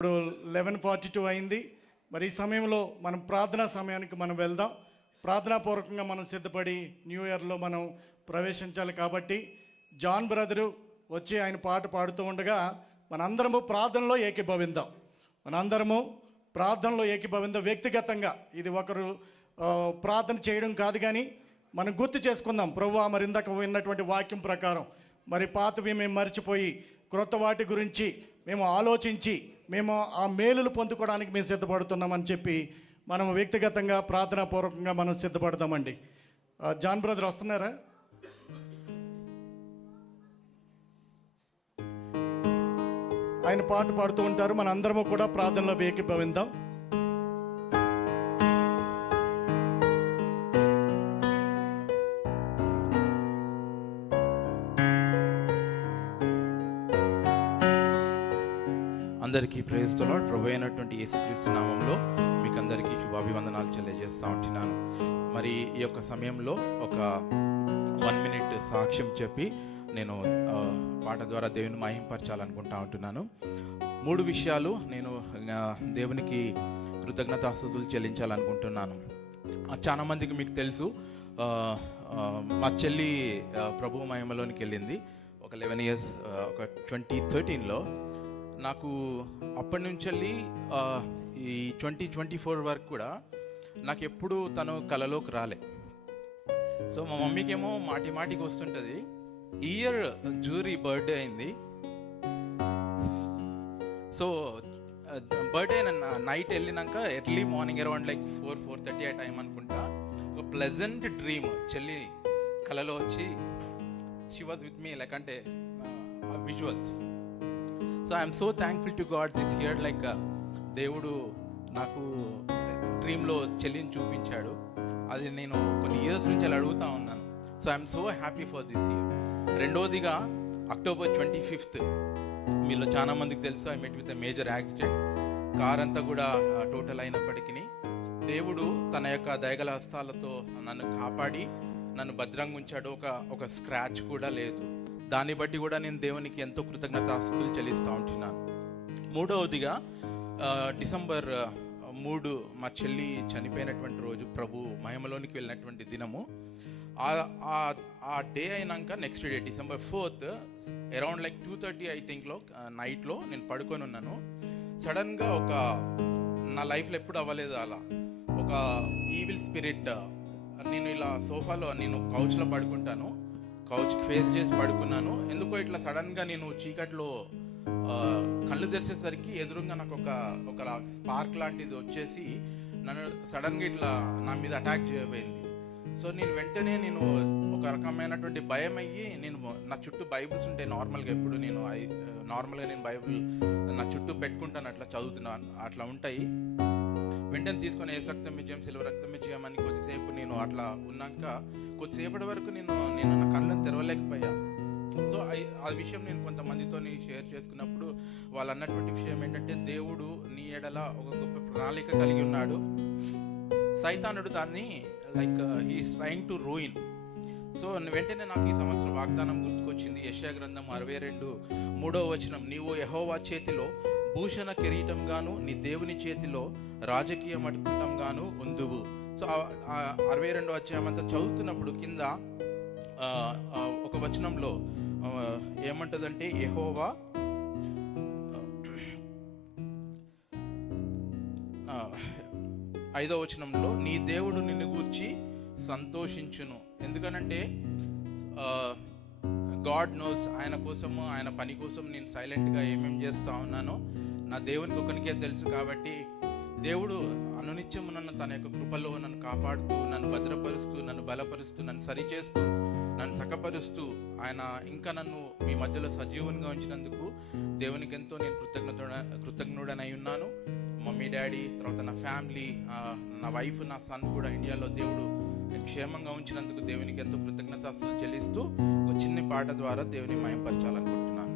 ఇప్పుడు 11:42 అయింది. మరి ఈ సమయంలో మనం ప్రార్థనా సమయానికి మనం వెళ్దాం. ప్రార్థనాపూర్వకంగా మనం సిద్ధపడి న్యూ ఇయర్లో మనం ప్రవేశించాలి. కాబట్టి జాన్ బ్రదరు వచ్చి ఆయన పాట పాడుతూ ఉండగా మనందరము ప్రార్థనలో ఏకీభవిందాం. మనందరము ప్రార్థనలో ఏకీభవిందాం. వ్యక్తిగతంగా ఇది ఒకరు ప్రార్థన చేయడం కాదు, కానీ మనం గుర్తు చేసుకుందాం. ప్రభువా, మరి ఇందాక విన్నటువంటి వాక్యం ప్రకారం మరి పాతవి మేము మర్చిపోయి క్రొత్త వాటి గురించి మేము ఆలోచించి మేము ఆ మేలులు పొందుకోవడానికి మేము సిద్ధపడుతున్నామని చెప్పి మనం వ్యక్తిగతంగా ప్రార్థనాపూర్వకంగా మనం సిద్ధపడదామండి. జాన్ బ్రదర్ వస్తున్నారా? ఆయన పాట పాడుతూ ఉంటారు. మన అందరము కూడా ప్రార్థనలో ఏకీభవిందాం. అందరికీ ప్రైజ్ ది లార్డ్. ప్రభు అయినటువంటి యేసుక్రీస్తు నామంలో మీకు అందరికీ శుభాభివందనాలు తెలియజేస్తూ ఉంటున్నాను. మరి ఈ యొక్క సమయంలో ఒక 1 minute సాక్ష్యం చెప్పి నేను పాట ద్వారా దేవుని మహింపరచాలనుకుంటా ఉంటున్నాను. 3 విషయాలు నేను దేవునికి కృతజ్ఞతాస్తుతులు చెల్లించాలనుకుంటున్నాను. చాలా మందికి మీకు తెలుసు, మా చెల్లి ప్రభు మహిమలోనికి వెళ్ళింది ఒక 11 years, ఒక 2013లో. నాకు అప్పటి నుంచి ఈ 2024 వరకు కూడా నాకు ఎప్పుడు తను కలలోకి రాలే. సో మా మమ్మీకేమో మాటికి వస్తుంటుంది. ఈ ఇయర్ జూరీ బర్త్డే అయింది. సో బర్త్డే నైట్ వెళ్ళినాక ఎర్లీ మార్నింగ్ అరౌండ్ 4:30 ఆ టైం అనుకుంటా, ఒక ప్లెజెంట్ డ్రీమ్ చెల్లి కలలో వచ్చి షీ వాజ్ విత్ మీ, అంటే visuals. So I'm so thankful to God this year. దేవుడు నాకు డ్రీమ్లో చెల్లిని చూపించాడు. అది నేను కొన్ని ఇయర్స్ నుంచి అలా అడుగుతూ ఉన్నాను. So I'm so happy for this year. రెండోదిగా October 25th, మీలో చాలా మందికి తెలుసు, I met with a major accident. Car అంతా కూడా టోటల్ అయినప్పటికీ దేవుడు తన యొక్క దయగల హస్తాలతో నన్ను కాపాడి నన్ను భద్రంగా ఉంచాడు. ఒక స్క్రాచ్ కూడా లేదు. దాన్ని బట్టి కూడా నేను దేవునికి ఎంతో కృతజ్ఞతాస్తుతులు చెల్లిస్తూ ఉంటున్నాను. మూడవదిగా December 3 మా చెల్లి చనిపోయినటువంటి రోజు, ప్రభు మహిమలోనికి వెళ్ళినటువంటి దినము. ఆ డే అయినాక next day December 4th around 2:30 I థింక్లో నైట్లో నేను పడుకొని ఉన్నాను. సడన్గా నా లైఫ్లో ఎప్పుడు అవ్వలేదు అలా ఒక ఈవిల్ స్పిరిట్. నేను ఇలా సోఫాలో, నేను కౌచ్లో పడుకుంటాను, కౌచ్కి ఫేస్ చేసి పడుకున్నాను. ఎందుకో ఇట్లా సడన్గా నేను చీకట్లో కళ్ళు తెరిచేసరికి ఎదురుగా నాకు ఒక స్పార్క్ లాంటిది వచ్చేసి నన్ను సడన్గా ఇట్లా నా మీద అటాక్ చేయబోయింది. సో నేను వెంటనే ఒక రకమైనటువంటి భయం అయ్యి, నా చుట్టూ బైబుల్స్ ఉంటాయి నార్మల్గా, ఎప్పుడు నార్మల్గా నేను బైబుల్ నా చుట్టూ పెట్టుకుంటాను, అట్లా చదువుతున్నాను, అట్లా ఉంటాయి. వెంటనే తీసుకొని ఏసు రక్తం విజయం, సిలువ రక్తం విజయం అని కొద్దిసేపు నేను అట్లా ఉన్నాక కొద్దిసేపటి వరకు నేను నా కళ్ళను తెరవలేకపోయా. సో ఆ విషయం నేను కొంతమందితో షేర్ చేసుకున్నప్పుడు వాళ్ళు అన్నటువంటి విషయం ఏంటంటే, దేవుడు నీ ఎడల ఒక గొప్ప ప్రణాళిక కలిగి ఉన్నాడు. సైతానుడు దాన్ని he's trying to ruin. So వెంటనే నాకు ఈ సంవత్సరం వాగ్దానం గుర్తుకొచ్చింది. యెషయా గ్రంథం 62:3 నీవు యెహోవా చేతిలో భూషణ కిరీటం గాను, నీ దేవుని చేతిలో రాజకీయ మటుకటం గాను ఉందువు. సో 62 అంతా చదువుతున్నప్పుడు కింద ఒక వచనంలో ఏమంటదంటే, యెహోవా 5వ వచనంలో నీ దేవుడు నిన్ను గూర్చి సంతోషించును. ఎందుకనంటే గాడ్ నోస్, ఆయన కోసము, ఆయన పని కోసం నేను సైలెంట్గా ఏమేమి చేస్తూ ఉన్నానో నా దేవునికి ఒకనికే తెలుసు. కాబట్టి దేవుడు అనునిత్యము నన్ను తన యొక్క కృపలో నన్ను కాపాడుతూ, నన్ను భద్రపరుస్తూ, నన్ను బలపరుస్తూ, నన్ను సరిచేస్తూ, నన్ను సఖపరుస్తూ, ఆయన ఇంకా నన్ను మీ మధ్యలో సజీవంగా ఉంచినందుకు దేవునికి ఎంతో నేను కృతజ్ఞుడనై ఉన్నాను. మమ్మీ, డాడీ, తర్వాత నా ఫ్యామిలీ, నా వైఫ్, నా సన్ కూడా ఇండియాలో దేవుడు క్షేమంగా ఉంచినందుకు దేవునికి ఎంతో కృతజ్ఞతాస్తుతులు చెల్లిస్తూ ఒక చిన్న పాట ద్వారా దేవుని మహింపరచాలనుకుంటున్నాను.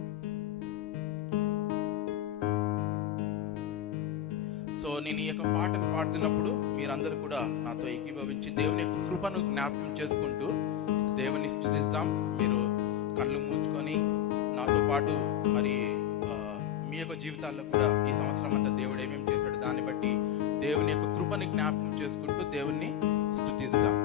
సో నేను ఈ యొక్క పాటను పాడుతున్నప్పుడు మీరందరూ కూడా నాతో ఏకీభవించి దేవుని యొక్క కృపను జ్ఞాపకం చేసుకుంటూ దేవుని స్తుతిస్తాం. మీరు కళ్ళు మూసుకొని నాతో పాటు మరి మీ యొక్క జీవితాల్లో కూడా ఈ సంవత్సరం అంతా దేవుడు ఏమేమి చేశాడు దాన్ని బట్టి దేవుని యొక్క కృపని జ్ఞాపకం చేసుకుంటూ దేవుణ్ణి స్తుతిస్తాం.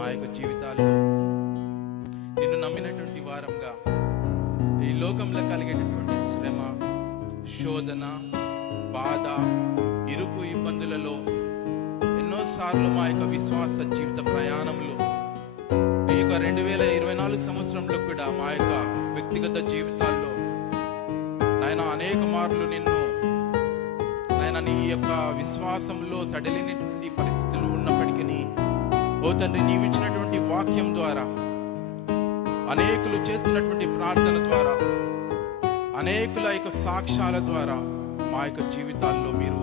మా యొక్క జీవితాల్లో నిన్ను నమ్మినటువంటి వారంగా ఈ లోకంలో కలిగేటటువంటి శ్రమ, శోధన, బాధ, ఇరుకు ఇబ్బందులలో ఎన్నోసార్లు మా యొక్క విశ్వాస జీవిత ప్రయాణంలో ఈ యొక్క 2024 సంవత్సరంలో కూడా మా యొక్క వ్యక్తిగత జీవితాల్లో నాయన అనేక మార్లు నిన్ను నాయన నీ యొక్క విశ్వాసంలో సడలినటువంటి పరిస్థితులు ఉన్నప్పటికీ ఓ తండ్రి నీవు ఇచ్చినటువంటి వాక్యం ద్వారా, అనేకులు చేస్తున్నటువంటి ప్రార్థన ద్వారా, అనేకుల యొక్క సాక్ష్యాల ద్వారా మా యొక్క జీవితాల్లో మీరు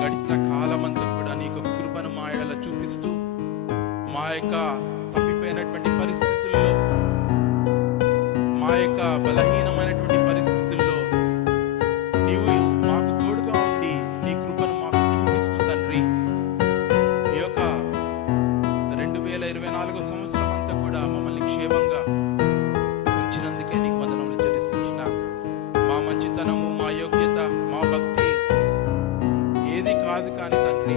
గడిచిన కాలమంతా కూడా నీకు కృపను మా ఎడల చూపిస్తూ మా యొక్క తప్పిపోయినటువంటి పరిస్థితుల్లో, మా యొక్క బలహీనమైనటువంటి పరిస్థితుల్లో నీవు మాకు తోడుగా ఉండి నీ కృపను మాకు చూపిస్తూ తండ్రి ఈ యొక్క 2024 సంవత్సరం అంతా కూడా మమ్మల్ని క్షేమంగా ఉంచినందుకే నీకు వందనములు చెల్లిస్తున్నా. మా మంచితనము, మా యోగ్యత, మా భక్తి ఏది కాదు కానీ తండ్రి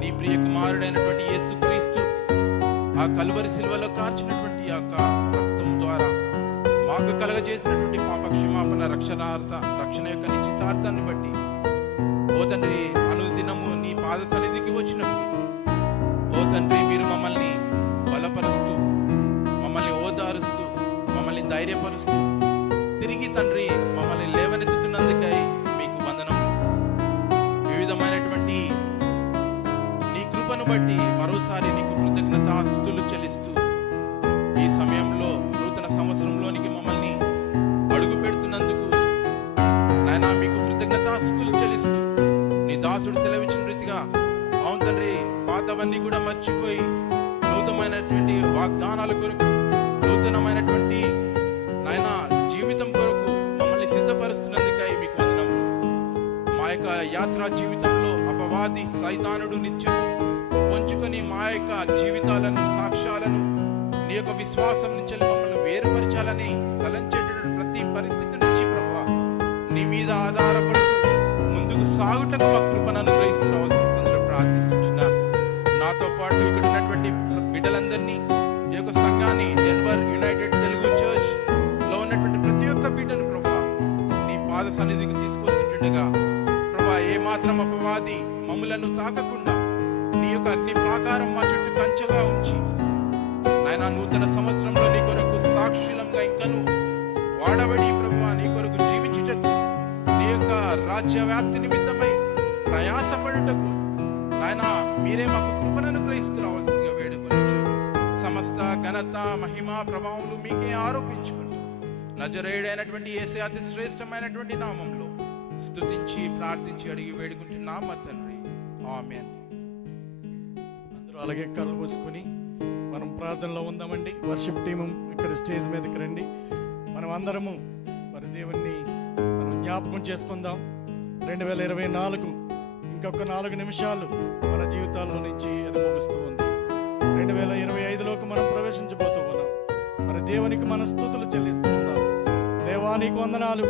నీ ప్రియ కుమారుడైనటువంటి యేసుక్రీస్తు ఆ కల్వరి శిలువలో కార్చినటువంటి యొక్క రక్తం ద్వారా మాకు కలగజేసినటువంటి పాప క్షమాపణ, రక్షణ యొక్క నిశ్చితార్థాన్ని బట్టి ఓ తండ్రి అనుదినము నీ పాద సన్నిధికి వచ్చినప్పుడు ఓ తండ్రి మీరు మమ్మల్ని బలపరుస్తూ, మమ్మల్ని ఓదారుస్తూ, మమ్మల్ని ధైర్యపరుస్తూ తిరిగి తండ్రి మమ్మల్ని లేవనెత్తుతున్నందుకై మీకు వందనం. వివిధమైనటువంటి నీ కృపను బట్టి మరోసారి నీకు కృతజ్ఞతాస్తుతులు చెల్లిస్తూ ఈ సమయంలో నూతన సంవత్సరంలోనికి మమ్మల్ని అడుగు పెడుతున్నందుకు నాయనా మీకు కృతజ్ఞతాస్తుతులు చెల్లిస్తూ నీ దాసుడు సెలవిచ్చిన రీతిగా అవును తండ్రి పాతవన్నీ కూడా మర్చిపోయి నూతనమైనటువంటి వాగ్దానాల కొరకు, నూతనమైనటువంటి నాయనా జీవితం కొరకు మమ్మల్ని సిద్ధపరుస్తున్నందుకై మీకు వందనములు. మా యొక్క యాత్రా జీవితంలో అపవాది సైతానుడు నిత్యం పొంచుకొని మా యొక్క జీవితాలను, సాక్ష్యాలను నీ యొక్క విశ్వాసం నుంచి మమ్మల్ని వేరుపరచాలని తలంచేటటువంటి ప్రతి పరిస్థితి నుంచి ప్రభువా నీ మీద ఆధారపడుతూ ముందుకు సాగుటకు మా కృపను అనుగ్రహిస్తున్నావు ప్రార్థిస్తున్నా. నాతో పాటు ఇక్కడ ఉన్నటువంటి బిడ్డలందరినీ, ఈ యొక్క సంఘాన్ని, డెన్వర్ యునైటెడ్ తెలుగు చర్చ్ లో ఉన్నటువంటి ప్రతి ఒక్క బిడ్డను ప్రభువా నీ పాద సన్నిధికి తీసుకొస్తుండగా ప్రభువా ఏ మాత్రం అపవాది మమ్ములను తాకకుండా నీ యొక్క అగ్ని ప్రాకారం మా చుట్టూ కంచెగా ఉంచి నాయనా నూతన సంవత్సరంలో నీ కొరకు సాక్షులంగా ఇంకను వాడబడి ప్రభువా నీ కొరకు జీవించుటకు, నీ యొక్క రాజ్య వ్యాప్తి నిమిత్తమై ప్రయాసపడుటకు నాయనా మీరే మాకు కృపను అనుగ్రహిస్తురావాల్సిందిగా వేడుకొనుచు సమస్త ఘనత, మహిమ, ప్రభావములు మీకే ఆరోపించుకుంటూ నజరేయుడైనటువంటి యేసే అతి శ్రేష్టమైనటువంటి నామంలో స్తుతించి ప్రార్థించి అడిగి వేడుకుంటున్నాం మా తండ్రి. ఆమేన్. అందరూ అలాగే కళ్ళు మూసుకొని మనం ప్రార్థనలో ఉందామండి. వర్షిప్ టీము ఇక్కడ స్టేజ్ మీదకి రండి. మనం అందరము మరి దేవుణ్ణి మనం జ్ఞాపకం చేసుకుందాం. 2024 ఇంకొక 4 నిమిషాలు మన జీవితాల్లో నుంచి అది ముగుస్తూ ఉంది. 2025లోకి మనం ప్రవేశించబోతూ ఉన్నాం. మరి దేవునికి మన స్తుతులు చెల్లిస్తూ ఉన్నాం. దేవానికి వందనాలు.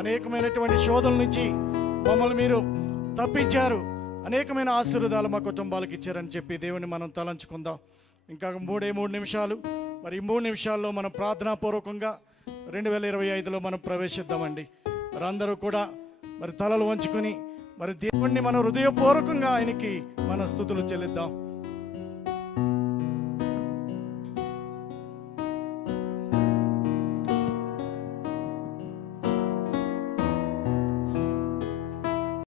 అనేకమైనటువంటి శోధనల నుంచి మమ్మల్ని మీరు తప్పించారు. అనేకమైన ఆశీర్వాదాలు మా కుటుంబాలకు ఇచ్చారని చెప్పి దేవుని మనం తలంచుకుందాం. ఇంకా 3 నిమిషాలు. మరి ఈ 3 నిమిషాల్లో మనం ప్రార్థనాపూర్వకంగా 2025లో మనం ప్రవేశిద్దామండి. మరి అందరూ కూడా మరి తలలు వంచుకొని మరి దేవుణ్ణి మనం హృదయపూర్వకంగా ఆయనకి మన స్తుతులు చెల్లిద్దాం.